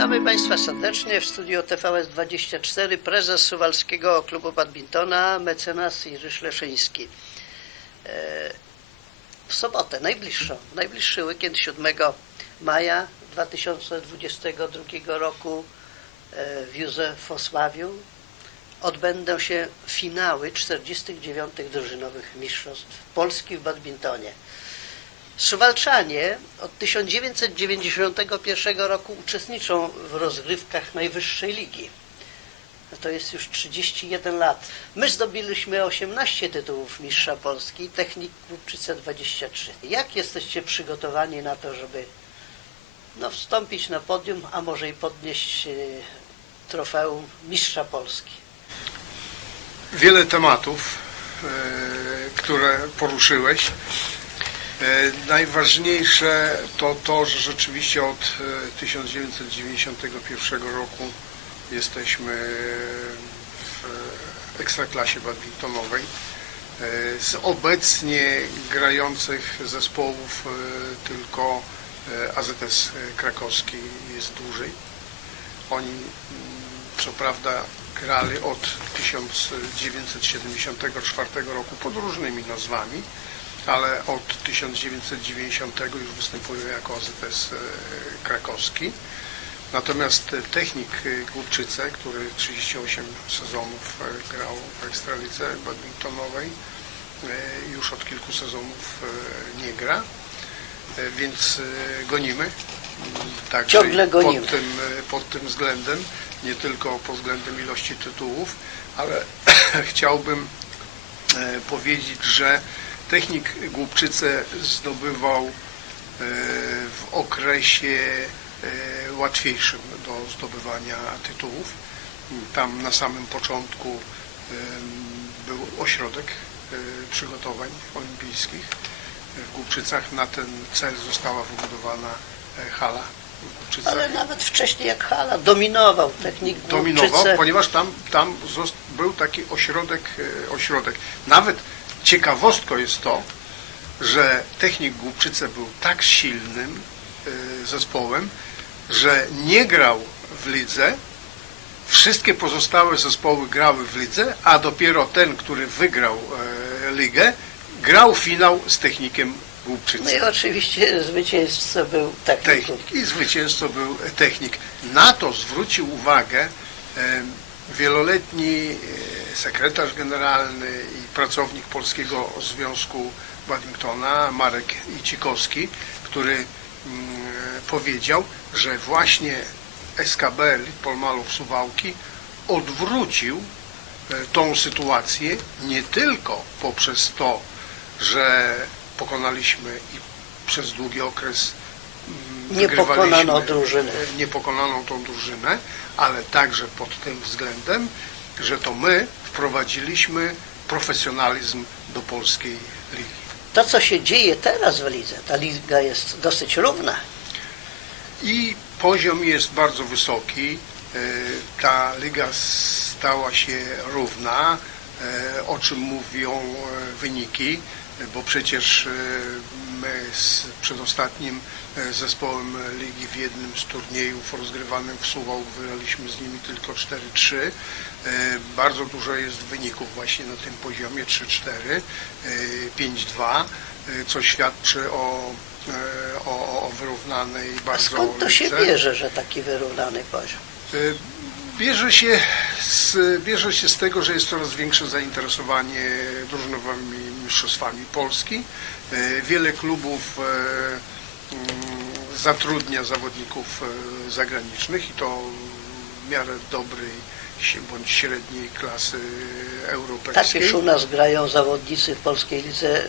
Witamy Państwa serdecznie w studio TVS24, prezes Suwalskiego Klubu Badmintona, mecenas Jerzy Szleszyński. E, W sobotę, najbliższą, najbliższy weekend 7 maja 2022 roku e, w Józefosławiu odbędą się finały 49. drużynowych mistrzostw Polski w badmintonie. Suwalczanie od 1991 roku uczestniczą w rozgrywkach najwyższej ligi. To jest już 31 lat. My zdobyliśmy 18 tytułów mistrza Polski, technik Głupczyce 23. Jak jesteście przygotowani na to, żeby no, wstąpić na podium, a może i podnieść e, trofeum mistrza Polski? wiele tematów, e, które poruszyłeś. E, Najważniejsze to to, że rzeczywiście od e, 1991 roku jesteśmy w ekstraklasie badmintonowej. E, Z obecnie grających zespołów e, tylko e, AZS krakowski jest dłużej. Oni mm, co prawda grali od 1974 roku pod różnymi nazwami, ale od 1990 już występują jako AZS e, krakowski. Natomiast e, technik e, Głupczyce, który 38 sezonów grał w Ekstralidze badmintonowej, już od kilku sezonów nie gra, więc gonimy. Także Ciągle gonimy. Pod tym, pod tym względem, nie tylko pod względem ilości tytułów, ale chciałbym powiedzieć, że technik Głupczyce zdobywał e, w okresie e, łatwiejszym do zdobywania tytułów. Tam na samym początku em, był ośrodek e, przygotowań olimpijskich w Głupczycach. Na ten cel została wybudowana e, hala. Ale nawet wcześniej jak hala dominował technik dominował, Głupczyce. ponieważ tam, tam był taki ośrodek, e, ośrodek. Nawet ciekawostką jest to, że technik Głupczyce był tak silnym e, zespołem, że nie grał w lidze, wszystkie pozostałe zespoły grały w lidze, a dopiero ten, który wygrał e, ligę, grał finał z technikiem Głupczycy No i oczywiście zwycięzcą był technik. technik i zwycięzcą był technik. Na to zwrócił uwagę e, wieloletni sekretarz generalny i pracownik Polskiego Związku Badmintona Marek Icikowski, który mm, powiedział, że właśnie SKB Litpolmalów Suwałki odwrócił e, tą sytuację nie tylko poprzez to, że pokonaliśmy i przez długi okres mm, Nie wygrywaliśmy, drużyny. e, niepokonaną tą drużynę, ale także pod tym względem, że to my wprowadziliśmy profesjonalizm do polskiej ligi. To, co się dzieje teraz w lidze, ta liga jest dosyć równa. I poziom jest bardzo wysoki. E, Ta liga stała się równa, e, o czym mówią e, wyniki, bo przecież z przedostatnim e, zespołem ligi w jednym z turniejów rozgrywanym w Suwałk wygraliśmy z nimi tylko 4-3. E, Bardzo dużo jest wyników właśnie na tym poziomie 3-4, e, 5-2, e, co świadczy o, o, o wyrównanej A bardzo skąd to się bierze, że taki wyrównany poziom? Bierze się, z, bierze się z tego, że jest coraz większe zainteresowanie drużynowymi mistrzostwami Polski. Y, Wiele klubów y, mm, zatrudnia zawodników y, zagranicznych i to w miarę dobrej bądź średniej klasy Tak europejskiej. już u nas grają zawodnicy w polskiej lidze,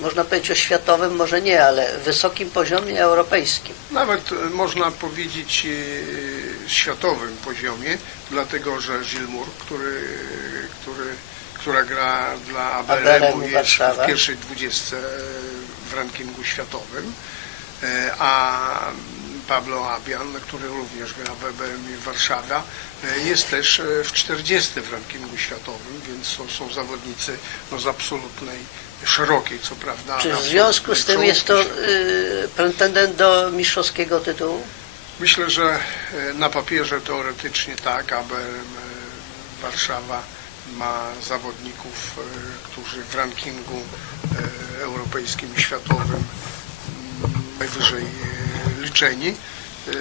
można powiedzieć o światowym, może nie, ale wysokim poziomie europejskim. Nawet e, można powiedzieć e, światowym poziomie, dlatego że Gilmour, który, który, która gra dla ABRM-u jest Warszawa. w pierwszej dwudziestce w rankingu światowym, e, a Pablo Abian, który również gra w ABRM Warszawa, e, jest też e, w 40 w rankingu światowym, więc to są zawodnicy no, z absolutnej, szerokiej, co prawda. Czy w związku z tym jest to czołówki świata. y, pretendent do mistrzowskiego tytułu? Myślę, że e, na papierze teoretycznie tak, aby e, Warszawa ma zawodników, e, którzy w rankingu e, europejskim i światowym najwyżej e, liczeni. E,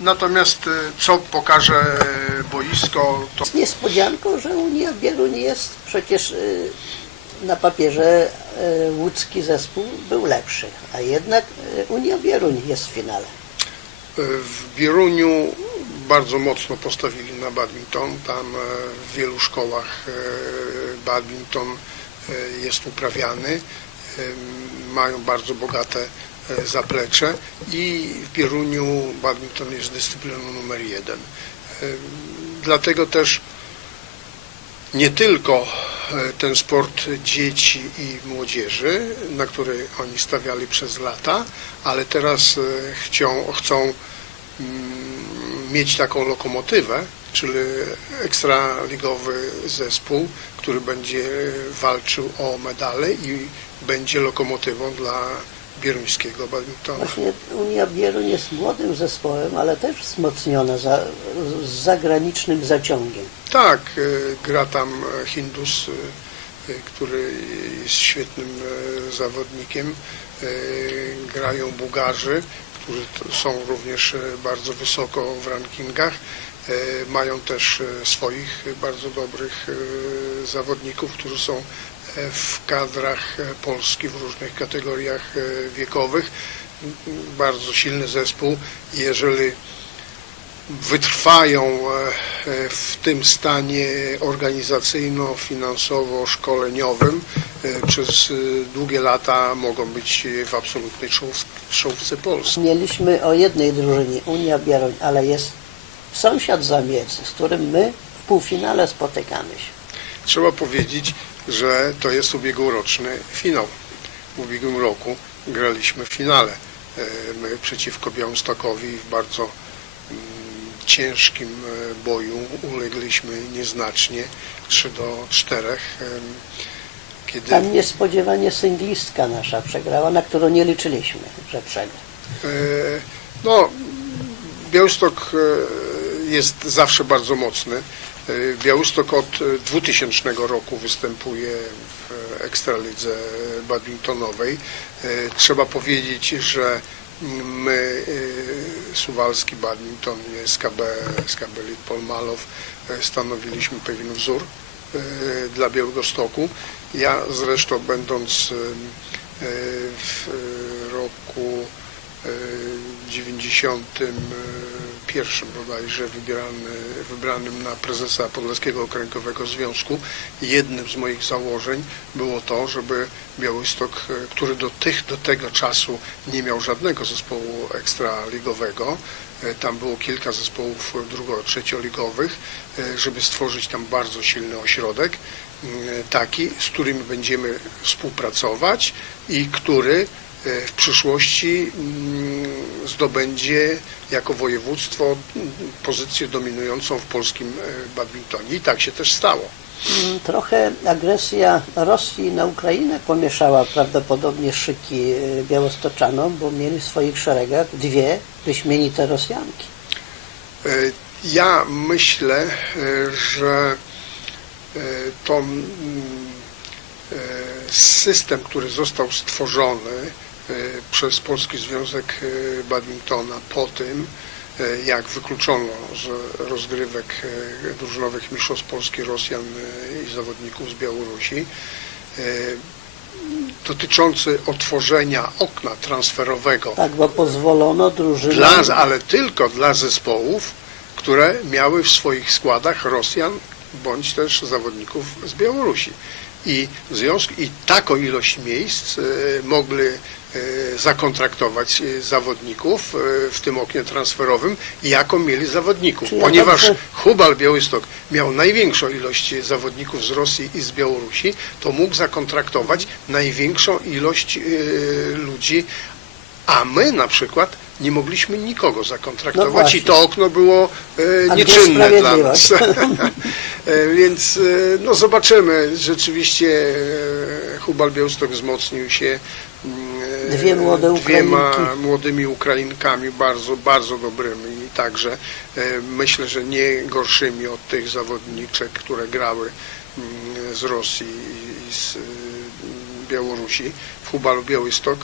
Natomiast e, co pokaże e, boisko, to Z niespodzianką, że Unia Bieruń jest przecież y, na papierze y, łódzki zespół był lepszy, a jednak y, Unia Bieruń jest w finale. W Bieruniu bardzo mocno postawili na badminton. Tam w wielu szkołach badminton jest uprawiany. Mają bardzo bogate zaplecze i w Bieruniu badminton jest dyscypliną numer jeden. E, Dlatego też nie tylko e, ten sport dzieci i młodzieży, na który oni stawiali przez lata, ale teraz e, chcą, chcą mm, mieć taką lokomotywę, czyli ekstraligowy zespół, który będzie walczył o medale i będzie lokomotywą dla bieruńskiego badmintonu. Właśnie Unia Bieruń jest młodym zespołem, ale też wzmocniona za, z zagranicznym zaciągiem. Tak, e, gra tam Hindus, e, który jest świetnym e, zawodnikiem. Grają Bułgarzy, którzy są również bardzo wysoko w rankingach. Mają też swoich bardzo dobrych zawodników, którzy są w kadrach e, Polski w różnych kategoriach e, wiekowych. Bardzo silny zespół. Jeżeli wytrwają e, w tym stanie organizacyjno-finansowo-szkoleniowym przez długie lata mogą być w absolutnej czołów- czołówce Polski. Mieliśmy o jednej drużynie, Unia Bieruń, ale jest sąsiad zamiecki, z którym my w półfinale spotykamy się. Trzeba powiedzieć, że to jest ubiegłoroczny finał. W ubiegłym roku graliśmy w finale. E, My przeciwko Białymstokowi w bardzo mm, ciężkim e, boju ulegliśmy nieznacznie 3 do 4. em, Kiedy Tam niespodziewanie singlistka nasza przegrała, na którą nie liczyliśmy, że przegra. E, No, Białystok e, jest zawsze bardzo mocny. E, Białystok od e, 2000 roku występuje w e, ekstralidze badmintonowej. Trzeba powiedzieć, że my, suwalski badminton, SKB, SKB Polmalow, stanowiliśmy pewien wzór dla Białegostoku. Ja zresztą będąc w roku 90 pierwszym bodajże wybranym, wybranym na prezesa Podlaskiego Okręgowego Związku. Jednym z moich założeń było to, żeby Białystok, e, który do, tych, do tego czasu nie miał żadnego zespołu ekstraligowego, e, tam było kilka zespołów drugo-, trzecioligowych, e, żeby stworzyć tam bardzo silny ośrodek, taki, z którym będziemy współpracować i który w przyszłości mm, zdobędzie jako województwo mm, pozycję dominującą w polskim e, badmintonie. I tak się też stało. Mm, Trochę agresja Rosji na Ukrainę pomieszała prawdopodobnie szyki y, białostoczanom, bo mieli w swoich szeregach dwie wyśmienite Rosjanki. E, Ja myślę, e, że e, to e, system, który został stworzony e, przez Polski Związek e, Badmintona po tym, e, jak wykluczono z rozgrywek drużynowych Mistrzostw Polski Rosjan i zawodników z Białorusi, dotyczący otworzenia okna transferowego Tak, bo pozwolono drużynom... dla, ale tylko dla zespołów, które miały w swoich składach Rosjan bądź też zawodników z Białorusi. I związku i taką ilość miejsc mogli zakontraktować e, zawodników e, w tym oknie transferowym, jaką mieli zawodników. Czy ja Ponieważ dobrze- Hubal Białystok miał największą ilość zawodników z Rosji i z Białorusi, to mógł zakontraktować największą ilość e, ludzi A my na przykład nie mogliśmy nikogo No zakontraktować właśnie. i to okno było e, nieczynne dla nas. E, Więc e, no zobaczymy. Rzeczywiście e, Hubal Białystok wzmocnił się mm, e, Dwie młode dwiema Ukrainki. młodymi Ukrainkami bardzo, bardzo dobrymi i także e, myślę, że nie gorszymi od tych zawodniczek, które grały mm, z Rosji i z e, Białorusi w Hubalu Białystok.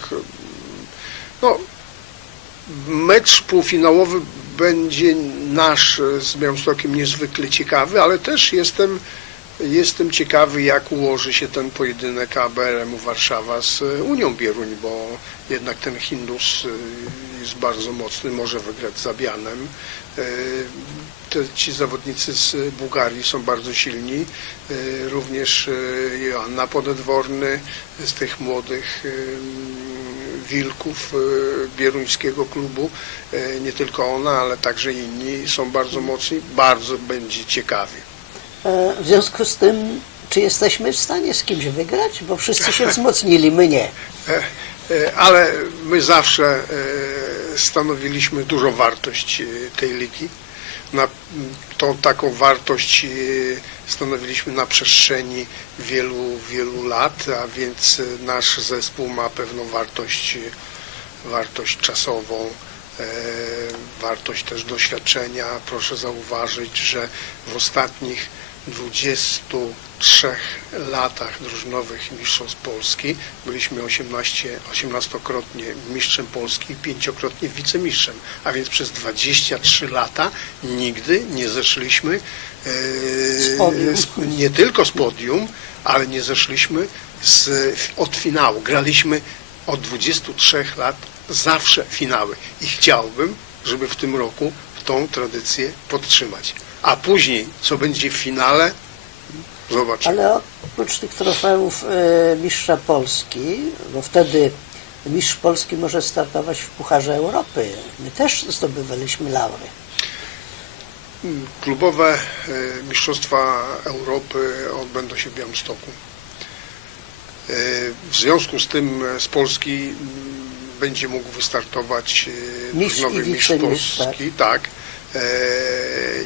No, mecz półfinałowy będzie nasz z Białymstokiem niezwykle ciekawy, ale też jestem, jestem ciekawy, jak ułoży się ten pojedynek ABRM-u Warszawa z Unią Bieruń, bo jednak ten Hindus y, jest bardzo mocny, może wygrać z Zabianem. Y, Te, ci zawodnicy z Bułgarii są bardzo silni, również Joanna Podedworny z tych młodych wilków bieruńskiego klubu, nie tylko ona, ale także inni są bardzo mocni, bardzo będzie ciekawie. E, W związku z tym, czy jesteśmy w stanie z kimś wygrać? Bo wszyscy się wzmocnili, my nie. E, e, Ale my zawsze stanowiliśmy dużą wartość tej ligi. Na tą taką wartość stanowiliśmy na przestrzeni wielu, wielu lat, a więc nasz zespół ma pewną wartość, wartość czasową, wartość też doświadczenia. Proszę zauważyć, że w ostatnich 23 latach drużynowych Mistrzostw Polski byliśmy 18, 18-krotnie mistrzem Polski i pięciokrotnie wicemistrzem, a więc przez 23 lata nigdy nie zeszliśmy e, nie tylko z podium, ale nie zeszliśmy z, od finału. Graliśmy od 23 lat zawsze finały i chciałbym, żeby w tym roku tą tradycję podtrzymać. A później, co będzie w finale, zobaczymy. Ale oprócz tych trofeów e, mistrza Polski, bo wtedy mistrz Polski może startować w Pucharze Europy. My też zdobywaliśmy laury. Klubowe e, Mistrzostwa Europy odbędą się w Białymstoku. E, W związku z tym z Polski będzie mógł wystartować Mistrz i mistrz Polski, tak,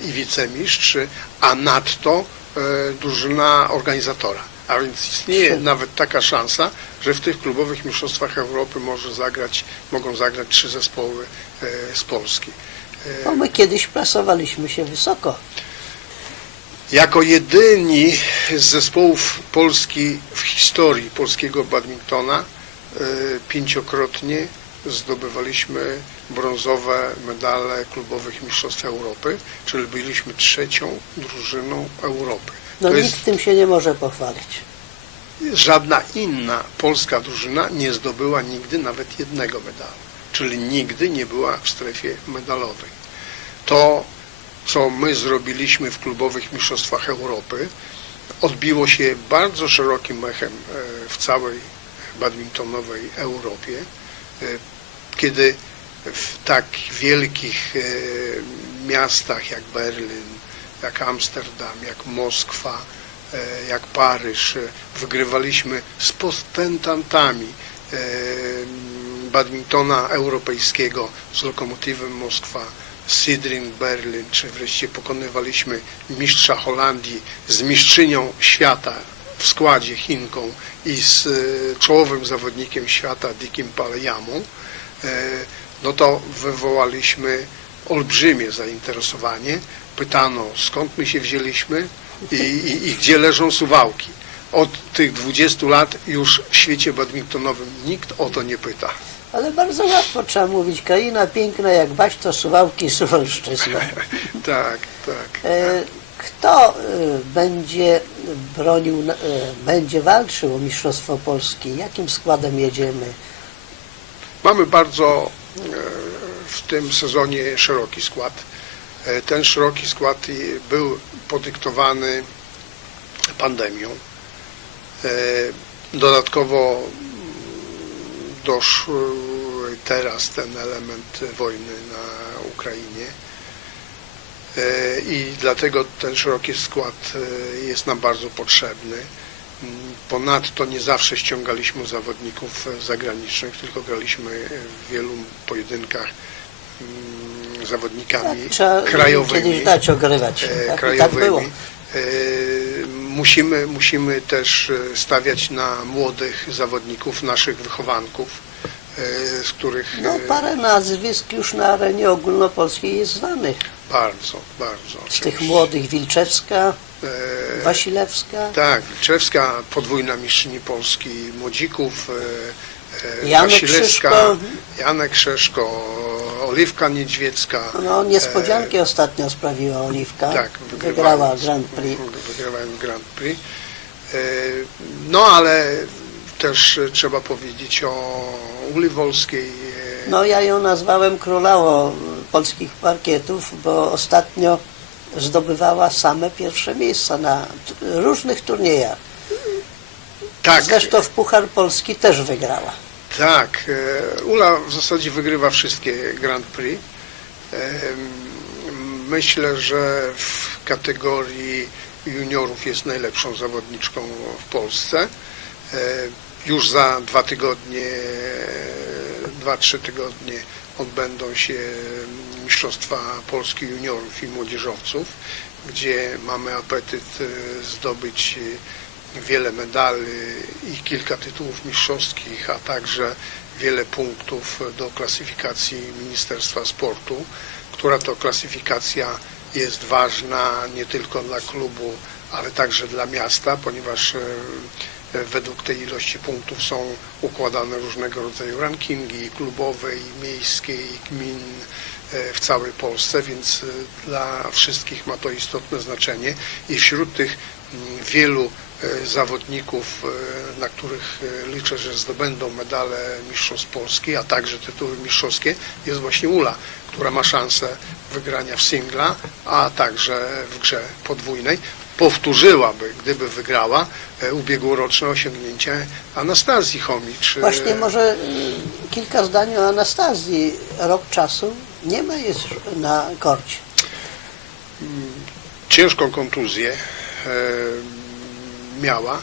i wicemistrz, a nadto e, drużyna organizatora. A więc istnieje nawet taka szansa, że w tych klubowych mistrzostwach Europy może zagrać, mogą zagrać trzy zespoły e, z Polski. E, Bo my kiedyś plasowaliśmy się wysoko. Jako jedyni z zespołów Polski w historii polskiego badmintona e, pięciokrotnie zdobywaliśmy brązowe medale klubowych Mistrzostw Europy, czyli byliśmy trzecią drużyną Europy. No to nikt jest tym się nie może pochwalić. żadna inna polska drużyna nie zdobyła nigdy nawet jednego medalu, czyli nigdy nie była w strefie medalowej. To, co my zrobiliśmy w klubowych mistrzostwach Europy, odbiło się bardzo szerokim echem e, w całej badmintonowej Europie, e, kiedy w tak wielkich e, miastach jak Berlin, jak Amsterdam, jak Moskwa, e, jak Paryż, e, wygrywaliśmy z potentantami badmintona europejskiego, z Lokomotywem Moskwa, Sidrin Berlin, czy wreszcie pokonywaliśmy mistrza Holandii z mistrzynią świata w składzie Chinką i z czołowym zawodnikiem świata Dikim Palejamą, e, no to wywołaliśmy olbrzymie zainteresowanie. Pytano, skąd my się wzięliśmy i, i, i gdzie leżą suwałki. Od tych 20 lat już w świecie badmintonowym nikt o to nie pyta. Ale bardzo łatwo trzeba mówić. Kraina piękna jak baś to Suwałki i Suwalszczyzna. Tak, tak. E, Kto e, będzie bronił, e, będzie walczył o Mistrzostwo Polski? Jakim składem jedziemy? Mamy bardzo e, w tym sezonie szeroki skład. E, Ten szeroki skład był podyktowany pandemią. E, Dodatkowo doszły teraz ten element wojny na Ukrainie. I dlatego ten szeroki skład jest nam bardzo potrzebny. Ponadto nie zawsze ściągaliśmy zawodników e, zagranicznych, tylko graliśmy w wielu pojedynkach mm, zawodnikami Tak, trzeba krajowymi. kiedyś dać ogrywać. e, Tak, tak krajowymi. było. E, Musimy, musimy też e, stawiać na młodych zawodników, naszych wychowanków, e, z których No e, parę nazwisk już na arenie ogólnopolskiej jest znanych. Bardzo, bardzo. Z tych młodych Wilczewska, E, Wasilewska, Tak, Wilczewska, podwójna mistrzyni Polski młodzików, e, e, Janek Wasilewska, Krzyszko. Janek Krzeszko, Oliwka Niedźwiecka. no niespodzianki ostatnio sprawiła Oliwka. E, Tak, Wygrała Grand Prix. Wygrywając Grand Prix. E, No ale też e, trzeba powiedzieć o Uli Wolskiej. No ja ją nazwałem królową polskich parkietów, bo ostatnio zdobywała same pierwsze miejsca na różnych turniejach. tak, Zresztą w Puchar Polski też wygrała. Tak, e, Ula w zasadzie wygrywa wszystkie Grand Prix. Myślę, że w kategorii juniorów jest najlepszą zawodniczką w Polsce. E, Już za dwa tygodnie, e, dwa, trzy tygodnie odbędą się Mistrzostwa Polski juniorów i młodzieżowców, gdzie mamy apetyt e, zdobyć e, wiele medali i kilka tytułów mistrzowskich, a także wiele punktów do klasyfikacji Ministerstwa Sportu, która to klasyfikacja jest ważna nie tylko dla klubu, ale także dla miasta, ponieważ e, według tej ilości punktów są układane różnego rodzaju rankingi i klubowe, i miejskie, i gmin e, w całej Polsce, więc e, dla wszystkich ma to istotne znaczenie i wśród tych mm, wielu e, zawodników, na których liczę, że zdobędą medale Mistrzostw Polski, a także tytuły mistrzowskie, jest właśnie Ula, która ma szansę wygrania w singla, a także w grze podwójnej. Powtórzyłaby, gdyby wygrała, e, ubiegłoroczne osiągnięcie Anastazji Chomicz. e, Właśnie może y, kilka zdań o Anastazji. Rok czasu nie ma jest na korcie. ciężką kontuzję e, miała e,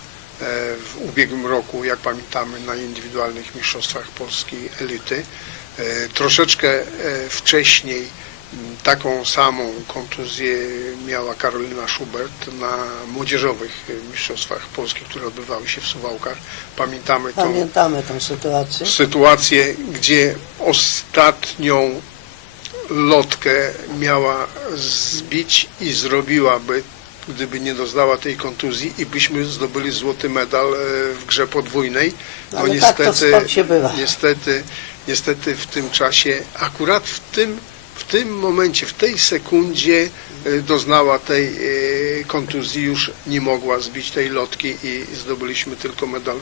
w ubiegłym roku, jak pamiętamy, na indywidualnych mistrzostwach Polski elity. E, troszeczkę e, wcześniej taką samą kontuzję miała Karolina Schubert na młodzieżowych mistrzostwach Polski, które odbywały się w Suwałkach. Pamiętamy tą Pamiętamy tę sytuację. sytuację, gdzie ostatnią lotkę miała zbić i zrobiłaby, gdyby nie doznała tej kontuzji i byśmy zdobyli złoty medal e, w grze podwójnej. No Ale tak to w niestety, niestety w tym czasie, akurat w tym, w tym momencie, w tej sekundzie e, doznała tej e, kontuzji, już nie mogła zbić tej lotki i zdobyliśmy tylko medal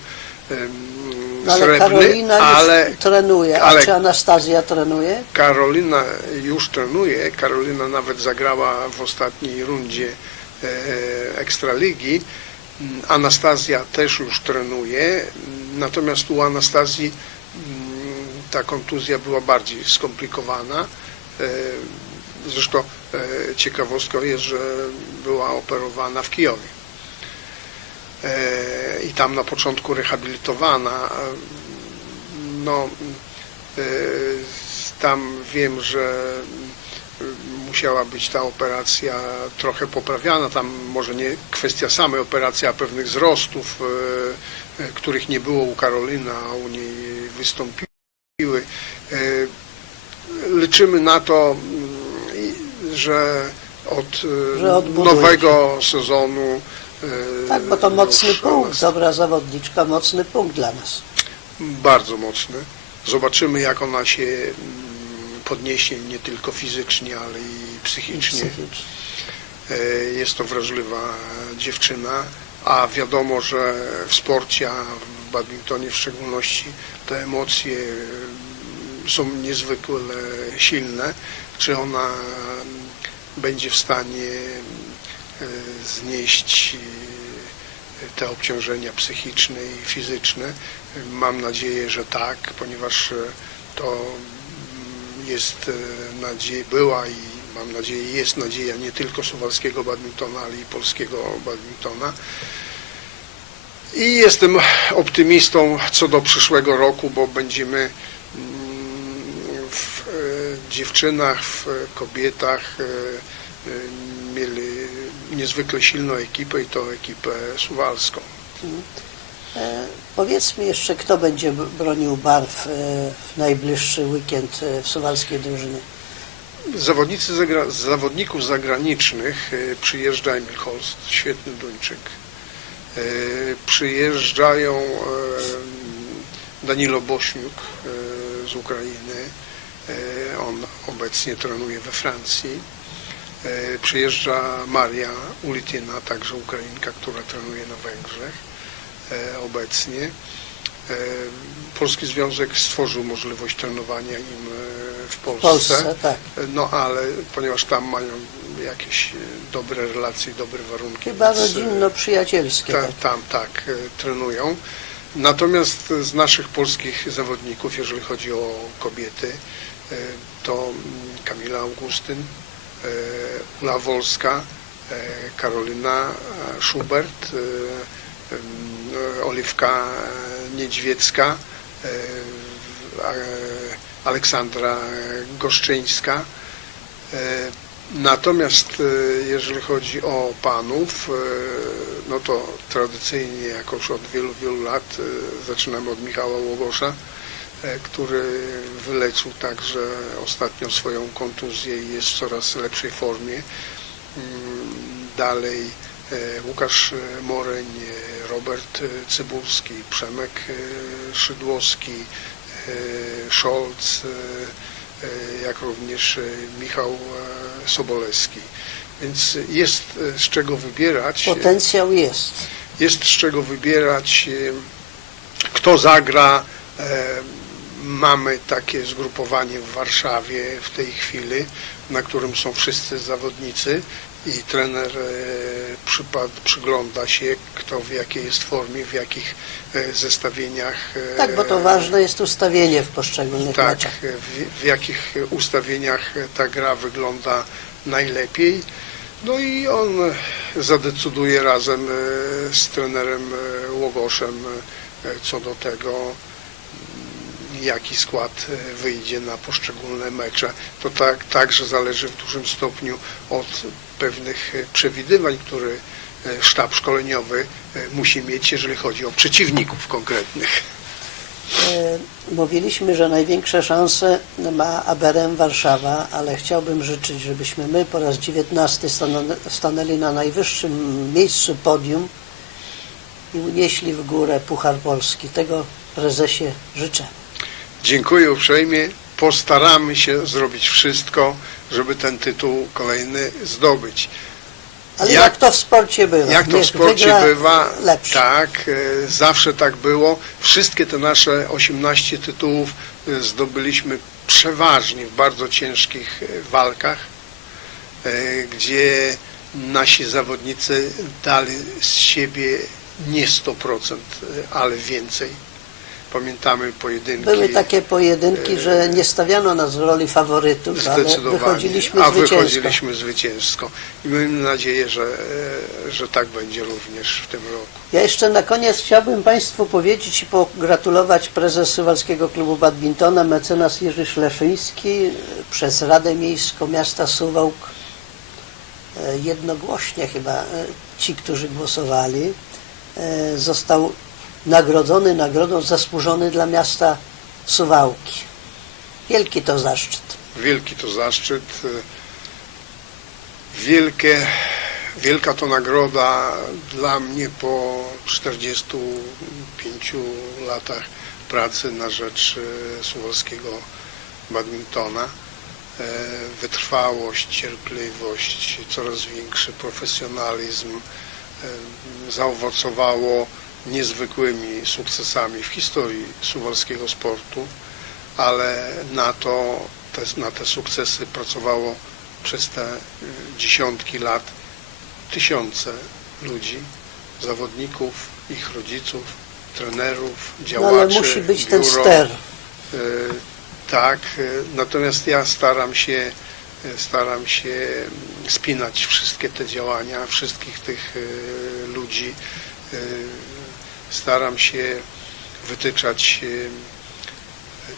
No, ale srebrny, Karolina już ale trenuje. A ale- czy Anastazja trenuje? Karolina już trenuje. Karolina nawet zagrała w ostatniej rundzie e, Ekstraligi. Mm, Anastazja też już trenuje. Mm, Natomiast u Anastazji mm, ta kontuzja była bardziej skomplikowana. E, Zresztą e, ciekawostką jest, że była operowana w Kijowie. E, I tam na początku rehabilitowana. No, tam wiem, że musiała być ta operacja trochę poprawiana. Tam może nie kwestia samej operacji, a pewnych wzrostów, których nie było u Karolina, a u niej wystąpiły. E, Liczymy na to, mm, i- że od, e, Że nowego sezonu e, Tak, bo to mocny punkt. nas- Dobra zawodniczka, mocny punkt dla nas. bardzo mocny. Zobaczymy, jak ona się mm, podniesie nie tylko fizycznie, ale i psychicznie. Psychicznie. E, Jest to wrażliwa dziewczyna, a wiadomo, że w sporcie, a w badmintonie w szczególności, te emocje są niezwykle silne. Czy ona będzie w stanie e, znieść e, te obciążenia psychiczne i fizyczne? Mam nadzieję, że tak, ponieważ e, to mm, jest nadzieja, była i mam nadzieję jest nadzieja nie tylko suwalskiego badmintona, ale i polskiego badmintona. I jestem optymistą co do przyszłego roku, bo będziemy dziewczynach, w kobietach e, e, mieli niezwykle silną ekipę i to ekipę suwalską. E, Powiedz mi jeszcze, kto będzie bronił barw e, w najbliższy weekend e, w suwalskiej drużynie? Zawodnicy zagra- z zawodników zagranicznych e, przyjeżdża Emil Holst, świetny Duńczyk. E, Przyjeżdżają e, Danilo Bośniuk e, z Ukrainy. On obecnie trenuje we Francji. E, Przyjeżdża Maria Ulityna, także Ukrainka, która trenuje na Węgrzech e, obecnie. E, Polski Związek stworzył możliwość trenowania im w Polsce. Polsce, tak. No ale ponieważ tam mają jakieś dobre relacje dobre warunki. Chyba rodzinno-przyjacielskie. ta, tak. tam tak trenują. Natomiast z naszych polskich zawodników, jeżeli chodzi o kobiety, e, to mm, Kamila Augustyn, e, Ula Wolska, e, Karolina Schubert, Oliwka Niedźwiecka, Aleksandra Goszczyńska. Natomiast e, jeżeli chodzi o panów, e, no to tradycyjnie jakoś od wielu, wielu lat e, zaczynamy od Michała Łogosza, który wyleczył także ostatnio swoją kontuzję i jest w coraz lepszej formie. Mm, Dalej Łukasz Moreń, Robert Cybulski, Przemek Szydłowski, Scholz, jak również Michał Sobolewski. Więc jest e, z czego wybierać. Potencjał jest. Jest z czego wybierać, e, kto zagra. E, Mamy takie zgrupowanie w Warszawie w tej chwili, na którym są wszyscy zawodnicy i trener e, przypad, przygląda się, kto w jakiej jest formie, w jakich e, zestawieniach. e, Tak, bo to ważne jest ustawienie w poszczególnych tak, meczach. w, w jakich ustawieniach ta gra wygląda najlepiej. No i on zadecyduje razem z trenerem Łogoszem co do tego, jaki skład e, wyjdzie na poszczególne mecze. To tak, także zależy w dużym stopniu od pewnych e, przewidywań, które e, sztab szkoleniowy musi mieć, jeżeli chodzi o przeciwników konkretnych. Mówiliśmy, że największe szanse ma ABRM Warszawa, ale chciałbym życzyć, żebyśmy my po raz 19 stanę- stanęli na najwyższym miejscu podium i unieśli w górę Puchar Polski. Tego prezesie życzę. Dziękuję uprzejmie. Postaramy się zrobić wszystko, żeby ten tytuł kolejny zdobyć. Ale Jak- jak, to w sporcie bywa? Jak to w sporcie bywa, Lepszy. tak, e, zawsze tak było. Wszystkie te nasze 18 tytułów e, zdobyliśmy przeważnie w bardzo ciężkich e, walkach, e, gdzie nasi zawodnicy dali z siebie nie 100%, e, ale więcej. Pamiętamy pojedynki. Były takie pojedynki, że nie stawiano nas w roli faworytów, ale Zdecydowanie. wychodziliśmy A zwycięsko. wychodziliśmy zwycięsko. I mamy nadzieję, że, e, że tak będzie również w tym roku. Ja jeszcze na koniec chciałbym Państwu powiedzieć i pogratulować prezes Suwalskiego Klubu Badmintona, mecenas Jerzy Szleszyński przez Radę Miejską Miasta Suwałk e, jednogłośnie chyba e, ci, którzy głosowali, e, został nagrodzony nagrodą zasłużony dla miasta Suwałki. Wielki to zaszczyt. Wielki to zaszczyt. Wielkie, wielka to nagroda dla mnie po 45 latach pracy na rzecz e, suwalskiego badmintona. E, Wytrwałość, cierpliwość, coraz większy profesjonalizm e, zaowocowało niezwykłymi sukcesami w historii suwalskiego sportu, ale na to, te, na te sukcesy pracowało przez te y, dziesiątki lat tysiące ludzi, zawodników, ich rodziców, trenerów, No działaczy, ale musi być ten biuro. ster. E, Tak, e, natomiast ja staram się, staram się spinać wszystkie te działania, wszystkich tych ludzi. Staram się wytyczać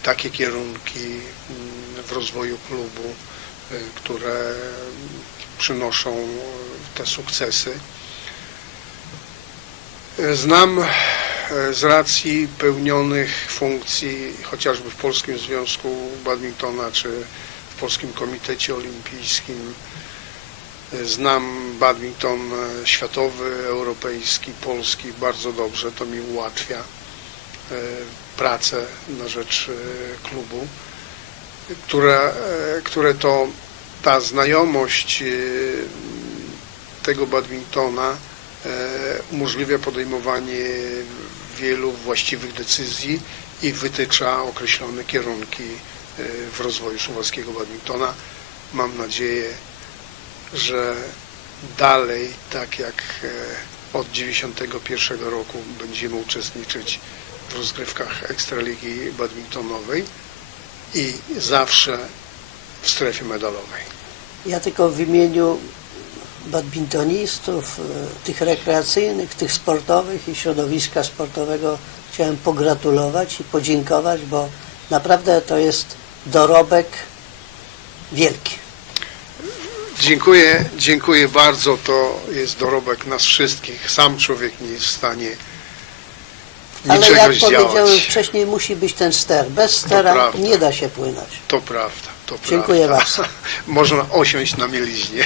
takie kierunki mm, w rozwoju klubu, e, które przynoszą te sukcesy. Znam e, z racji pełnionych funkcji chociażby w Polskim Związku Badmintona czy w Polskim Komitecie Olimpijskim. Znam badminton e, światowy, europejski, polski bardzo dobrze. To mi ułatwia e, pracę na rzecz e, klubu, które, które to ta znajomość tego badmintona umożliwia podejmowanie wielu właściwych decyzji i wytycza określone kierunki w rozwoju słowackiego badmintona. Mam nadzieję, że dalej, tak jak e, od 91 roku będziemy uczestniczyć w rozgrywkach Ekstraligi Badmintonowej i zawsze w strefie medalowej. Ja tylko w imieniu badmintonistów, e, tych rekreacyjnych, tych sportowych i środowiska sportowego chciałem pogratulować i podziękować, bo naprawdę to jest dorobek wielki. Dziękuję, dziękuję bardzo. To jest dorobek nas wszystkich. Sam człowiek nie jest w stanie Ale niczego jak powiedziałem zdziałać. wcześniej, musi być ten ster. Bez stera prawda. nie da się płynąć. To prawda, to Dziękuję prawda. bardzo. Można osiąść na mieliźnie.